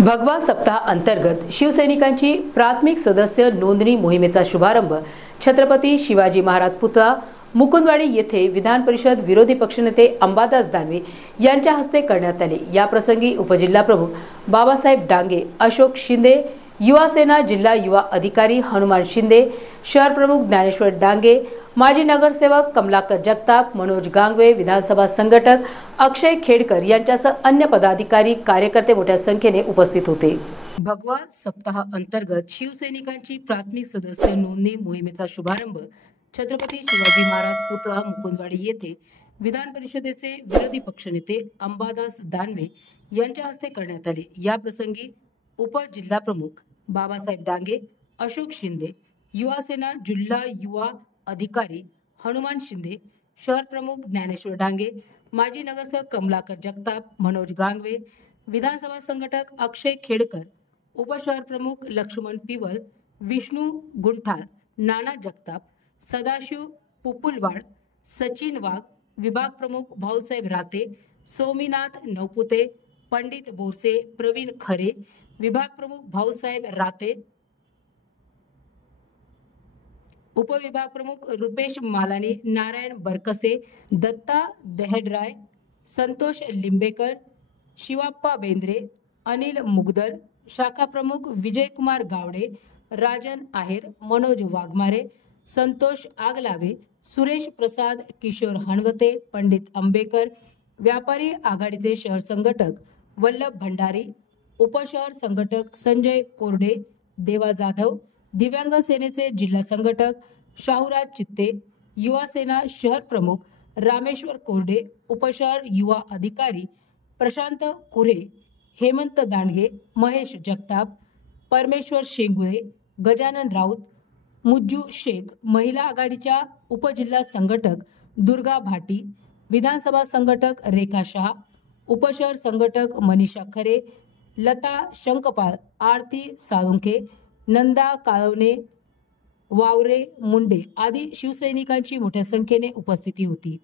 भगवा सप्ताह अंतर्गत शिवसैनिकांची प्राथमिक सदस्य नोंदणी मोहिमेचा शुभारंभ छत्रपती शिवाजी महाराज पुतळा मुकुंदवाडी येथे विधान परिषद विरोधी पक्षनेते अंबादास दानवे यांच्या हस्ते करण्यात आले. या प्रसंगी उपजिल्हाप्रमुख बाबासाहेब डांगे अशोक शिंदे युवा सेना जिल्हा युवा अधिकारी हनुमान शिंदे शहर प्रमुख ज्ञानेश्वर डांगे माजी नगरसेवक कमलाकर जगताप मनोज गांगवे विधानसभा संघटक अक्षय खेडकर यांच्यासह अन्य पदाधिकारी कार्यकर्ते मोठ्या संख्येने उपस्थित होते. भगवा सप्ताह अंतर्गत शिवसैनिकांची प्राथमिक सदस्य नोंदणी मोहिमेचा शुभारंभ छत्रपती शिवाजी महाराज पुतळा मुकुंदवाडी येथे विधान परिषदेचे विरोधी पक्षनेते अंबादास दानवे यांच्या हस्ते करण्यात आले. याप्रसंगी उपजिल्हाप्रमुख बाबासाहेब डांगे अशोक शिंदे युवा सेना जिल्हा युवा अधिकारी हनुमान शिंदे शहर प्रमुख ज्ञानेश्वर डांगे माजी नगरसेवक कमलाकर जगताप मनोज गांगवे विधानसभा संघटक अक्षय खेडकर उपशहर प्रमुख लक्ष्मण पिवल विष्णू गुंठार नाना जगताप सदाशिव पुपुलवाड सचिन वाघ विभाग प्रमुख भाऊसाहेब राते सोमीनाथ नवपुते पंडित बोरसे प्रवीण खरे विभाग प्रमुख भाऊसाहेब राते उपविभाग प्रमुख रुपेश मालानी नारायण बरकसे दत्ता देहडराय संतोष लिंबेकर शिवाप्पा बेंद्रे अनिल मुगदल शाखा प्रमुख विजयकुमार गावडे राजन आहेर मनोज वाघमारे संतोष आगलावे सुरेश प्रसाद किशोर हणवते पंडित आंबेकर व्यापारी आघाडीचे शहर संघटक वल्लभ भंडारी उपशहर संघटक संजय कोरडे देवा जाधव दिव्यांग सेनेचे जिल्हा संघटक शाहूराज चित्ते युवा सेना शहर प्रमुख रामेश्वर कोरडे उपशहर युवा अधिकारी प्रशांत कुरे हेमंत दांडगे महेश जगताप परमेश्वर शेंगुळे गजानन राऊत मुज्जू शेख महिला आघाडीच्या उपजिल्हा संघटक दुर्गा भाटी विधानसभा संघटक रेखा शहा उपशहर संघटक मनीषा खरे लता शंकपाल आरती साळुंखे नंदा काळवणे वावरे मुंडे आदी शिवसैनिकांची मोठ्या संख्येने उपस्थिती होती.